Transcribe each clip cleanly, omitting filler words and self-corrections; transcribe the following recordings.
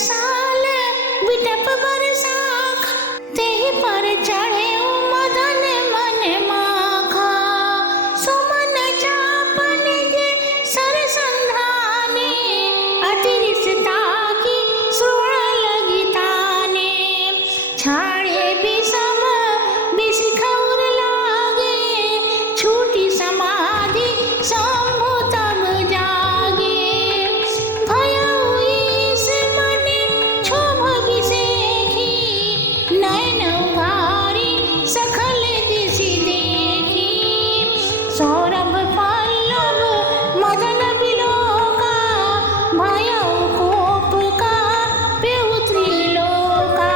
साल बिटप बरसाख, तेहि पर चढ़े मदन मन माखा। सुमन चापन जे सर संधाने, अतिरिसता की श्रोण लगी ताने। छाड़े विषम विषखौर लागे, छूटी समाधि शंभु तब जागे। भयउ ईश मने क्षोभ विषेखी, नयन उघारी सखल दिशि देखी। सौरभ पल्लव मदन विलोका, भयउ कोप का पेउ त्रिलोका।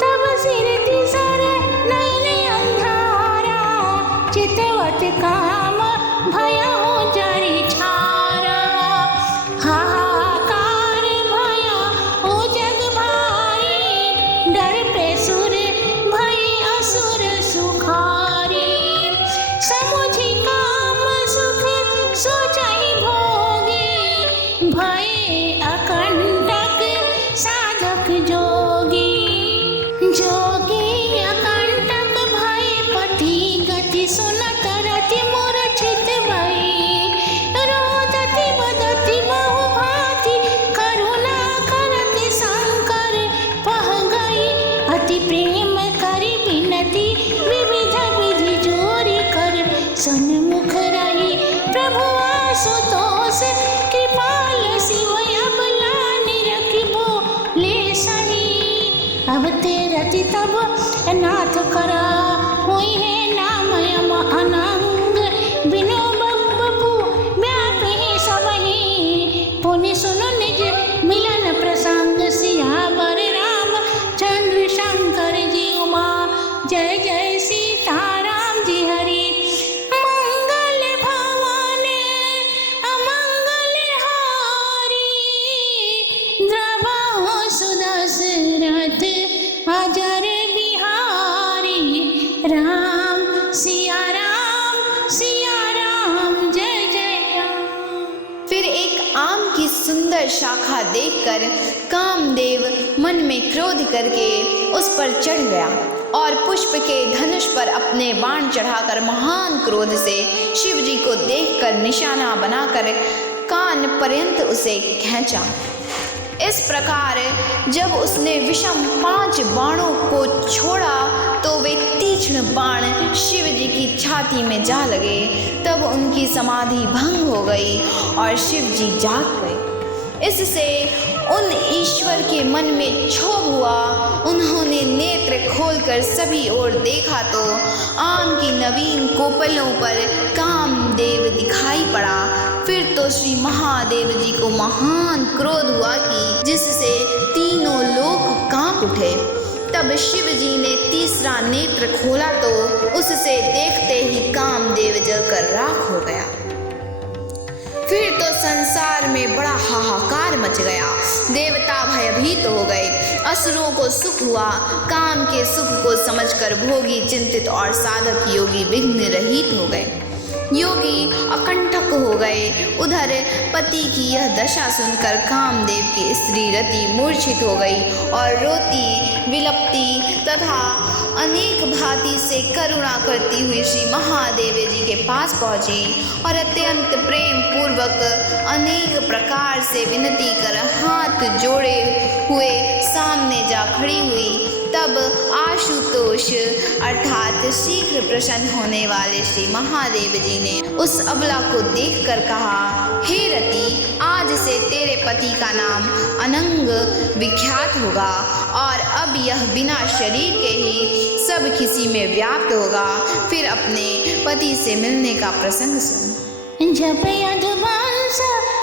सब सिर तिसर नयन अंधारा, चितवत काम भयउ जरि छारा। हाहाकार भया ओ जग भारी, डर पे सुर भई असुर सुखारी। समुझि काम सुख सोचहि भोगी, भये अकंटक साधक जोगी। जोगी अकंटक भय पति गति, सुनत रति मूर्छित भई। रोदति बदति बहु भांति, करुणा करति शंकर पह गई। अति प्रेम करि विनती, विविध विधि जोरि कर। सन्मुख रही प्रभु आशुतोष, कृपाल शिव अबला निरखिबो ले सही। अब ते रति तब नाथ करा, हुई है नाम यम अनंग। बिनु बपु व्यापी सबहि, पुनि सुनु निज मिलन प्रसंग। सियावर राम चंद्र शंकर जी उमा, जय जय सीताराम जी हरि। मंगल भवन अमंगल हारी, द्रवहु सुदशरथ अजर बिहारी। राम सिया राम जय जय राम। फिर एक आम की सुंदर शाखा देखकर कामदेव मन में क्रोध करके उस पर चढ़ गया और पुष्प के धनुष पर अपने बाण चढ़ाकर महान क्रोध से शिव जी को देखकर निशाना बनाकर कान पर्यंत उसे खींचा। इस प्रकार जब उसने विषम 5 बाणों को छोड़ा तो वे तीक्ष्ण बाण शिव जी की छाती में जा लगे। तब उनकी समाधि भंग हो गई और शिव जी जाग गए। इससे उन ईश्वर के मन में क्षोभ हुआ। उन्होंने नेत्र खोलकर सभी ओर देखा तो आम की नवीन कोपलों पर कामदेव दिखाई पड़ा। फिर तो श्री महादेव जी को महान क्रोध हुआ कि जिससे तीनों लोक कांप उठे। तब शिव जी ने तीसरा नेत्र खोला तो उससे देखते ही कामदेव जलकर राख हो गया। फिर तो संसार में बड़ा हाहाकार मच गया। देवता भयभीत हो गए, असुरों को सुख हुआ। काम के सुख को समझकर भोगी चिंतित और साधक योगी विघ्न रहित हो गए। योगी अकंठक हो गए। उधर पति की यह दशा सुनकर कामदेव की स्त्री रति मूर्छित हो गई और रोती विलपती तथा अनेक भांति से करुणा करती हुई श्री महादेव जी के पास पहुंची और अत्यंत प्रेम पूर्वक अनेक प्रकार से विनती कर हाथ जोड़े हुए सामने जा खड़ी हुई। तब आशुतोष अर्थात शीघ्र प्रसन्न होने वाले श्री महादेव जी ने उस अबला को देखकर कहा, हे रति, आज से तेरे पति का नाम अनंग विख्यात होगा और अब यह बिना शरीर के ही सब किसी में व्याप्त होगा। फिर अपने पति से मिलने का प्रसंग सुन। जब यदुवंश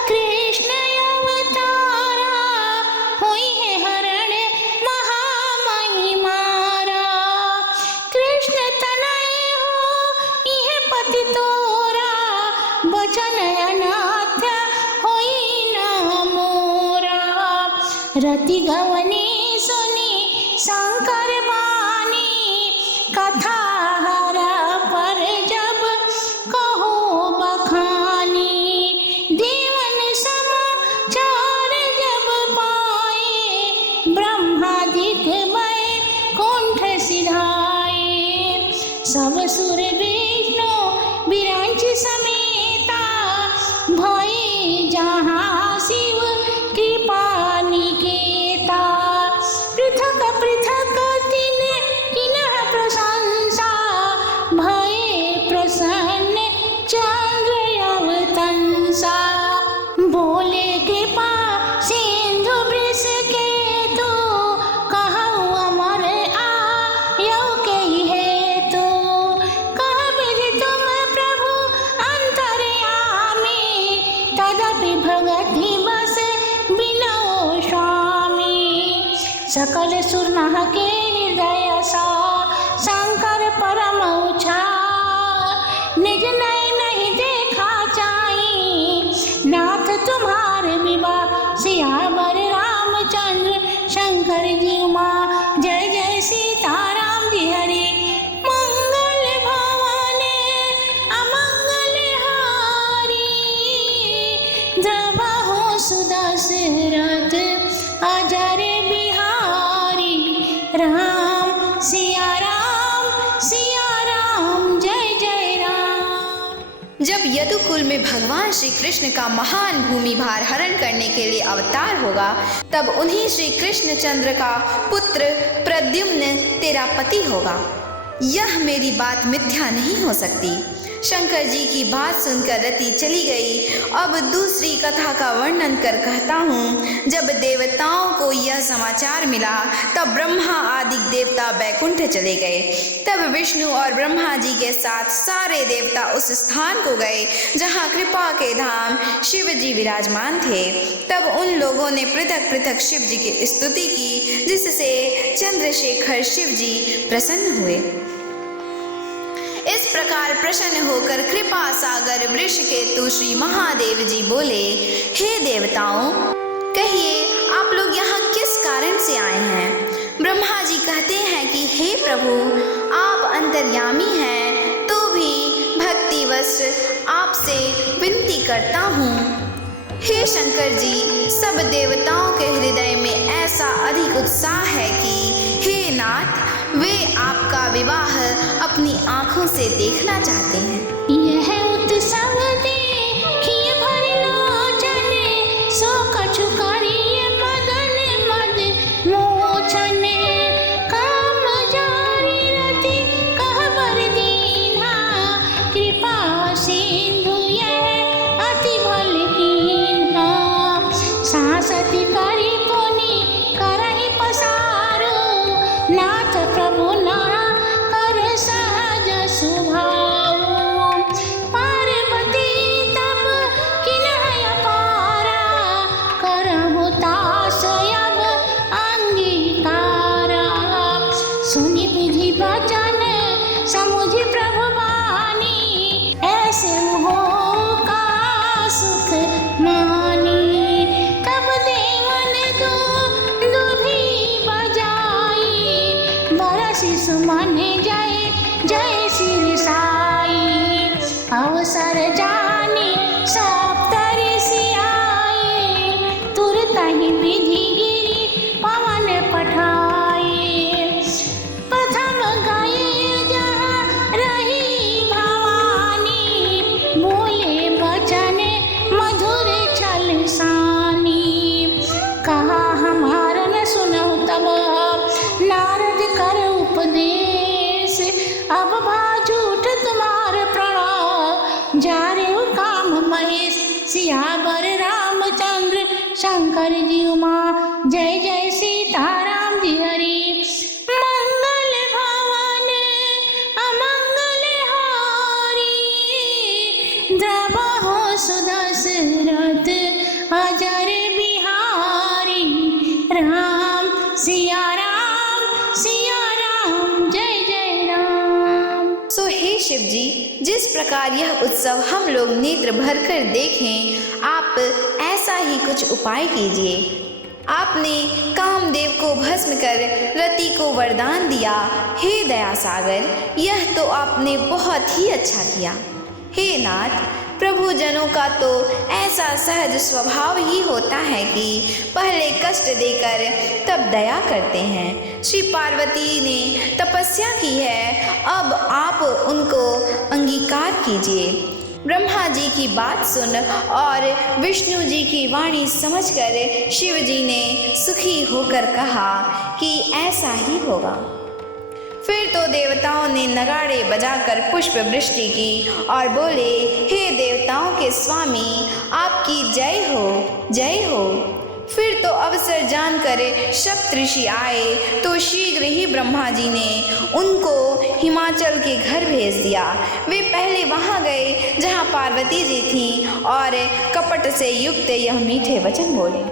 कृष्ण अवतारा, हुई है हरण महामहिमारा। कृष्ण तनय हो यह पति तोरा, बचन अनाथ होई न मोरा। रति गवनी सुनी शंकर बानी, कथा हरा पर जब कहो बखानी। देवन समाचार जब पाए, सब सुर विष्णु विरंच समेता, भये जहाँ शिव कृपा निकेता। पृथक पृथक तिन किन्ह प्रशंसा, भये प्रसन्न चंद्र अवतंसा। बोले कृपा सिंधु वृष केतु, कहु अमर आयु के हेतु। कह विधि तुम प्रभु अंतर्यामी, तदपि भगति बस बिनो स्वामी। सकल सुर नह के हृदय सा, शंकर परम उछा। निज नय नहीं देखा चाही, नाथ तुम्हारे विवाह। सियावर रामचंद्र शंकर जी माँ, जय जय सीताराम जी हरि। मंगल भवन अमंगल हारी, द्रवहु सुदशरथ अजर बिहारी। राम सिया राम जय जय राम। जब यदुकुल में भगवान श्री कृष्ण का महान भूमि भार हरण करने के लिए अवतार होगा, तब उन्हीं श्री कृष्ण चंद्र का पुत्र प्रद्युम्न तेरा पति होगा। यह मेरी बात मिथ्या नहीं हो सकती। शंकर जी की बात सुनकर रति चली गई। अब दूसरी कथा का वर्णन कर कहता हूँ। जब देवताओं को यह समाचार मिला, तब ब्रह्मा आदि देवता बैकुंठ चले गए। तब विष्णु और ब्रह्मा जी के साथ सारे देवता उस स्थान को गए जहाँ कृपा के धाम शिव जी विराजमान थे। तब उन लोगों ने पृथक पृथक शिव जी की स्तुति की, जिससे चंद्रशेखर शिव जी प्रसन्न हुए। इस प्रकार प्रसन्न होकर कृपा सागर वृषकेतु श्री महादेव जी बोले, हे देवताओं, कहिए आप लोग यहाँ किस कारण से आए हैं। ब्रह्मा जी कहते हैं कि हे प्रभु, आप अंतर्यामी हैं, तो भी भक्तिवश आपसे विनती करता हूँ। हे शंकर जी, सब देवताओं के हृदय में ऐसा अधिक उत्साह है कि हे नाथ, वे आपका विवाह अपनी आँखों से देखना चाहते हैं। यह उत्सव देखिए भरि लोचन, सो कछु करिए मदन मद मोचन। काम जारी रति कहबर दीन्हा, कृपा सिंधु यह अति बलहीना। सांसति करि पुनि करहि पसारो, नाथ प्रभु ना कर सहज सुभाऊ। पार्वती तब किन्हय पारा, करहु तास अब अंगीकारा। सुनि विधि वचन समुझि प्रभु बानी, ऐसे हो का सुख मानी। तब देवन दुभी बजाई, बरसि सुमन जय जय सिर साई। अवसर जानी सप्तऋषि आए, तुरतहि विधि गिरि पवन पठाए। प्रथम गए जहाँ रही भवानी, बोले वचन मधुर छल सानी। कहा हमार न सुनहु तब नारद कर उपदेश, अब भाजूट तुम्हार प्रणव जारे काम महेश। सियावर रामचंद्र शंकर जी उमा, जय जय सीताराम जी हरि। मंगल भवन अमंगल हारी, द्रवहु सुदशरथ अजर बिहारी। राम सिया राम जय जय राम। सो हे शिव जी, जिस प्रकार यह उत्सव हम लोग नेत्र भर कर देखें, आप ऐसा ही कुछ उपाय कीजिए। आपने कामदेव को भस्म कर रति को वरदान दिया। हे दया सागर, यह तो आपने बहुत ही अच्छा किया। हे नाथ, प्रभुजनों का तो ऐसा सहज स्वभाव ही होता है कि पहले कष्ट देकर तब दया करते हैं। श्री पार्वती ने तपस्या की है, अब आप उनको अंगीकार कीजिए। ब्रह्मा जी की बात सुन और विष्णु जी की वाणी समझकर शिव जी ने सुखी होकर कहा कि ऐसा ही होगा। फिर तो देवताओं ने नगाड़े बजाकर पुष्प वृष्टि की और बोले, हे देवताओं के स्वामी, आपकी जय हो, जय हो। फिर तो अवसर जानकर सप्तऋषि आए तो शीघ्र ही ब्रह्मा जी ने उनको हिमाचल के घर भेज दिया। वे पहले वहाँ गए जहाँ पार्वती जी थीं और कपट से युक्त यह मीठे वचन बोले।